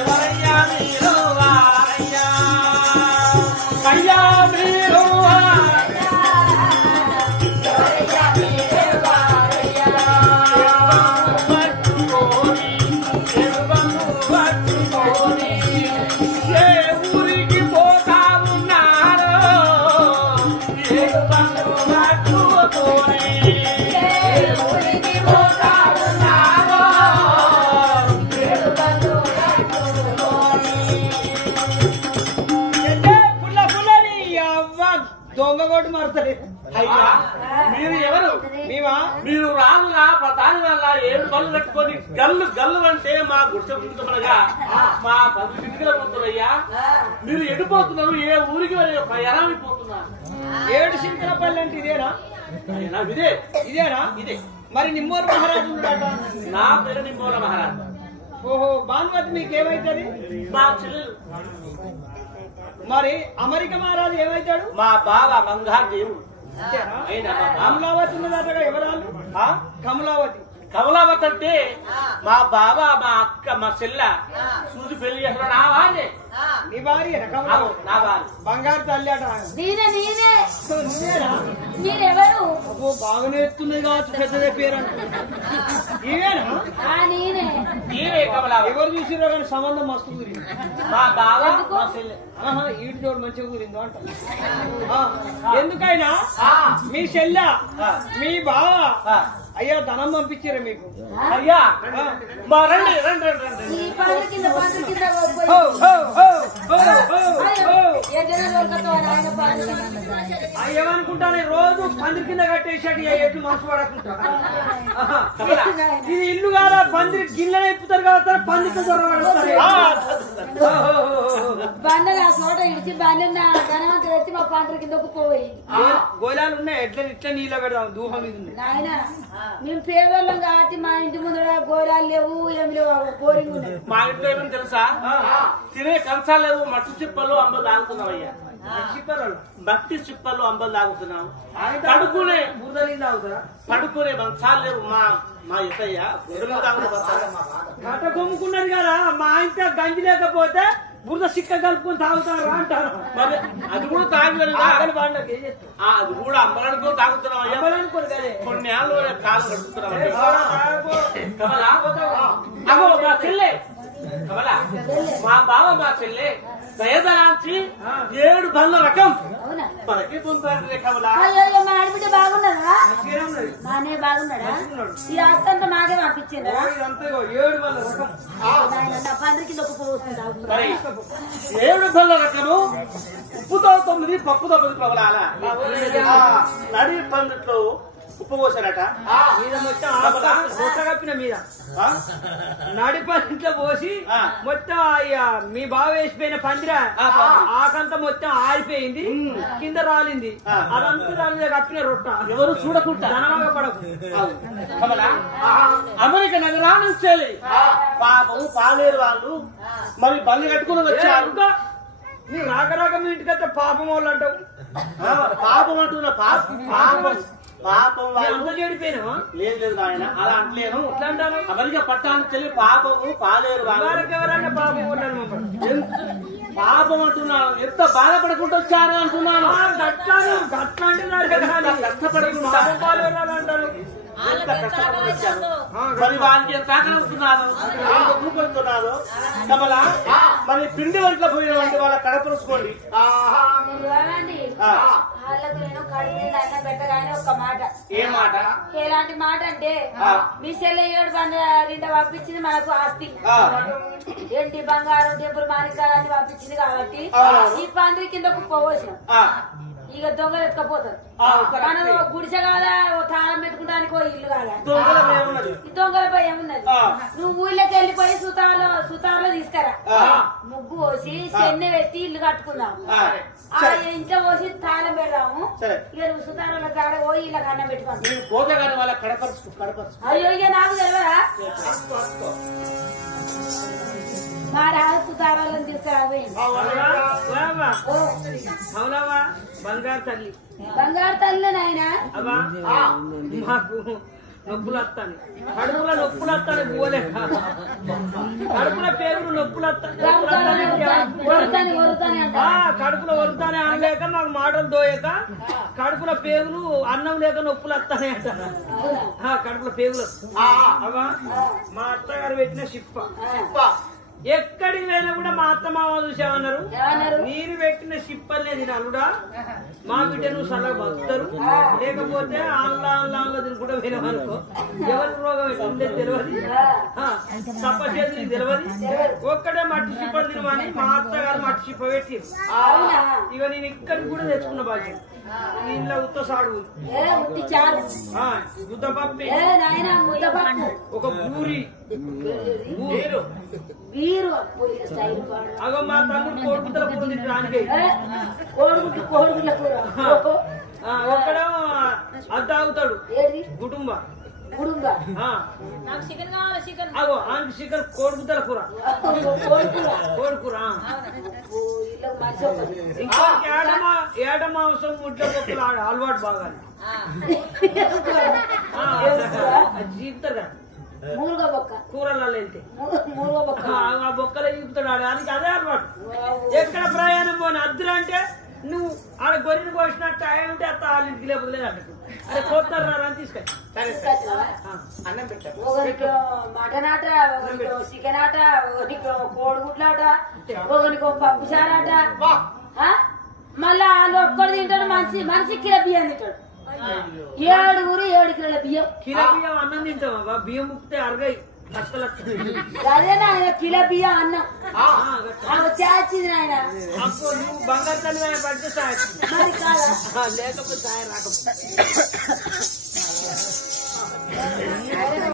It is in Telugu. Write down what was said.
ఎవరయ్యా మీరు వారయ్యా అయ్యా మీరు దొంగగోటు మారుతారు. అయ్యా మీరు ఎవరు? మేమా? మీరు రాముగా దాని వల్ల 7 పనులు కట్టుకొని గల్లు గల్లు అంటే మా గుర్తుండగా మా 10 కిటికీలు పోతున్నాయ్యా. మీరు ఎడిపోతున్నారు, ఏ ఊరికి ఎరామిపోతున్నారు? 7 సింకలపల్లి అంటే ఇదేనా? ఇదే ఇదేనా? ఇదే. మరి నిమ్మోల మహారాజు ఉన్నాడట. నా పేరు నిమ్మోల మహారాజు. ఓహో, భానుమతి మీకేమైతుంది? మా చెల్లెలు. మరి అమెరికా మహారాజు ఏమైతాడు? మా బావ బంగారు దేవుడు. కమలావతి ఉన్నదట. ఎవరాలు? కమలావతి. కమలావతి అంటే మా బావ, మా అక్క, మా చెల్ల చూసి పెళ్లి చేస్తున్నా. నా భార్య. నీ భార్య? నా భార్య. బంగారు తల్లి అట. మీరెవరు? బాగానే ఎత్తున్నది కావచ్చు, పెద్దదే పేరు. ఇవేనా? ఈమె కమలావతి. ఎవరు చూసిరో కానీ సంబంధం మస్తు కూరింది. మా బావ, మా చెల్లె. ఈడు చూడు మంచిగా కూరిందో అంట. ఎందుకైనా మీ చెల్ల, మీ బావ అయ్యా ధనం పంపించారా మీకు? అయ్యా మా రండి రండి రండి. ఏమనుకుంటానే రోజు పందిరి కింద కట్టేసాడు ఎట్లు మనసు పడకుంటా. ఇది ఇల్లు కాదా? పందిరి గిన్నె ఇప్పుతారు కదా, పందిరితో దొరకబడతారు. బండలు ఆ చోట ఇడిచి బండి ధనవంతులు వచ్చి మా పందిరి కిందకు పోయి గోళాలు ఉన్నాయి. ఎట్లా ఇట్లా నీళ్ళ పెడదాం, దూహం మీద ఉంది. నాయన మేము పేదోళ్ళం కాబట్టి మా ఇంటి ముందు గోరాలు లేవు, ఏమి లేవు, బోరింగ్ ఉన్నాయి. మా ఇంట్లో ఏమని తెలుసా? తినే కంచాలు లేవు, మట్టి చిప్పలు అంబలు తాగుతున్నాం అయ్యా. మట్టి చిప్పలు అంబలు తాగుతున్నాం. పడుకునే పడుకునే మంచాలు లేవు. మా ఎత్తయ్య గట్ట కొమ్ముకున్నది కదా. మా ఇంట్లో గంజి లేకపోతే బురద సిక్క కలుపుకొని తాగుతారా అంటారు. మరి అది కూడా తాగలేదు. అది కూడా అంబలనుకో తాగుతున్నాం అయ్యా. కొన్ని ఏళ్ళు కాలం గడుపుతున్నాం. మా చెల్లె కమలా, మా బావ, మా చెల్లె దయదలాంచి 7 బండ్ల రకం మనకి పంపారు కమలా. మా ఆడబిడ్డ బాగున్నదా? నానే బాగున్నాడా? ఈ అత్తంతా మాకే పంపించిందా? 7 బండ్ల రకం. నా పందిరికి మరి 7 బండ్ల రకము ఉప్పుతో 9, పప్పుతో 10 కమలాల. నడి పందిట్లో ఉప్పు పోసారట. మీద మొత్తం కప్పిన మీద నడిపంట్లో పోసి మొత్తం మీ బావ వేసిపోయిన పందిరా ఆకంతా మొత్తం ఆరిపోయింది, కింద రాలింది. అదంతా దాని మీద కప్పిన రొట్ట. ఎవరు చూడకుండా ధనవంగా పడకు. అమెరికా నగరా నుంచి పాపం పాలేరు వాళ్ళు మరి బండి కట్టుకుని వచ్చారు. నీ రాక మీ ఇంటికైతే పాపం వాళ్ళు అంటావు. పాపం అంటున్నా. పాపం వాళ్ళు చెడిపోయినా లేదు నాయన, అలా అంటలేను. అమెరికా పట్టానికి చెల్లి పాపము పాలేరు ఎవరన్నా పాపం కొట్టాను. పాపం అంటున్నాను. ఎంత బాధపడకుండా వచ్చారు అంటున్నాను. కష్టపడకుండా అంటారు. ఎంత కష్టపడి వచ్చారు. మరి వాళ్ళకి ఎంత ఆకలిస్తున్నారు, ఎంత ఊపడుతున్నారు. కమలా మరి పిండి వంటలు పోయిన వంటి వాళ్ళ కడపరుచుకోండి. పెట్టగానే ఒక మాట. ఏ మాట? ఎలాంటి మాట అంటే మీ చెల్లె 7 బండ్ల నిండా పంపించింది మనకు ఆస్తి. ఏంటి బంగారం, డబ్బులు, మాణిక్యాలన్నీ పంపించింది కాబట్టి ఈ పందిరి కింద పోవచ్చాం. ఇక దొంగలు ఎత్తుకపోతారు. మనం గుడిసె కాదా, తాళం పెట్టుకోవడానికి ఇల్లు కాదా, ఈ దొంగలపై ఏమున్నది? నువ్వు ఊళ్ళోకి వెళ్ళిపోయి సుతారులో తీసుకురా, ముగ్గు పోసి చెన్నె పెట్టి ఇల్లు కట్టుకుందాం. ఆ ఇంట్లో పోసి తాళం పెడదాము. ఇక నువ్వు సుతారుల కాడ పోయి ఇలా కన్నం పెట్టుకోవాలి. అయ్యో ఇక నాకు తెలియదా? మా రాజు సుతారాలను తీసుకురాబోయి. బంగారు తల్లి. బంగారు తల్లి నాయన. మాకు నొప్పులు వస్తాను, కడుపులో నొప్పులు వస్తాను, పోలేక కడుపులో పేగులు నొప్పులు కడుపులో వరుతానే అనలేక మాకు మాటలు దోయక కడుపులో పేగులు అన్నం లేక నొప్పులు వస్తానే అంటారు. కడుపులో పేగులు అవా మా అత్తగారు పెట్టిన షిప్ప. ఎక్కడికి పోయినా కూడా మా అత్త మామ చూసామన్నారు, నేను పెట్టిన షిప్పలే తినాలుడా మా బిడ్డ నువ్వు సలహా బతుకుతారు, లేకపోతే ఆన్లో తినుకుంటూ పోయినామనుకో ఎవరికి రోగం ఎట్టుందే తెలియదు, తప్ప చేతులు తెలియదు. ఒక్కడే మట్టి షిప్పలు తినమని మా అత్తగారు మట్టి షిప్ప పెట్టి ఇక నేను ఇక్కడికి కూడా తెచ్చుకున్న భాగ్యం. ఇంట్లో ఉత్త సాడు ముద్దపప్పు, ఒక పూరి, అగో మా తమ్ముడు కోడిగుడ్ల కూర తినడానికి ఒక్కడ అద్ద అవుతాడు కుటుంబ అగో ఆమె చికెన్ కోడిగుడ్ల కూర, కోడికూర. ఇంకా ఏట మాంసం ముడ్ల పప్పులు అలవాటు బాగా జీపుతారు కదా కూరలలో వెళ్తే ఆ బొక్కలో చూపుతాడు దానికి అదే అలవాటు. ఎక్కడ ప్రయాణం పోని అద్దులు అంటే నువ్వు ఆడ గొర్రెని కోసినట్టు ఉంటే అత్త వాళ్ళ ఇంటికి లేకపోతే లేదు అంటారు. అదే కోస్తారు అని తీసుకెళ్ళి అన్నం పెట్టారు. ఒకరికి మటన్ ఆట, ఒకరికి చికెన్ ఆట, ఒకరికి కోడిగుడ్లాట, ఒకరికి పప్పు చారాట. మళ్ళా వాళ్ళు ఒక్కడు తింటాడు, మనిషి కిలో బియ్యం తింటాడు. 7 కిలోల బియ్యం. కిలో బియ్యం అన్నం తింటావా? బియ్యం ముక్తే అరగై కష్టలు. అదేనా కిలో బియ్యం అన్నం చేసింది నాయన. అప్పుడు నువ్వు బంగారు తల్లి పడితే సాయం మరి కాదా, లేకపోతే సాయం రాకపోతే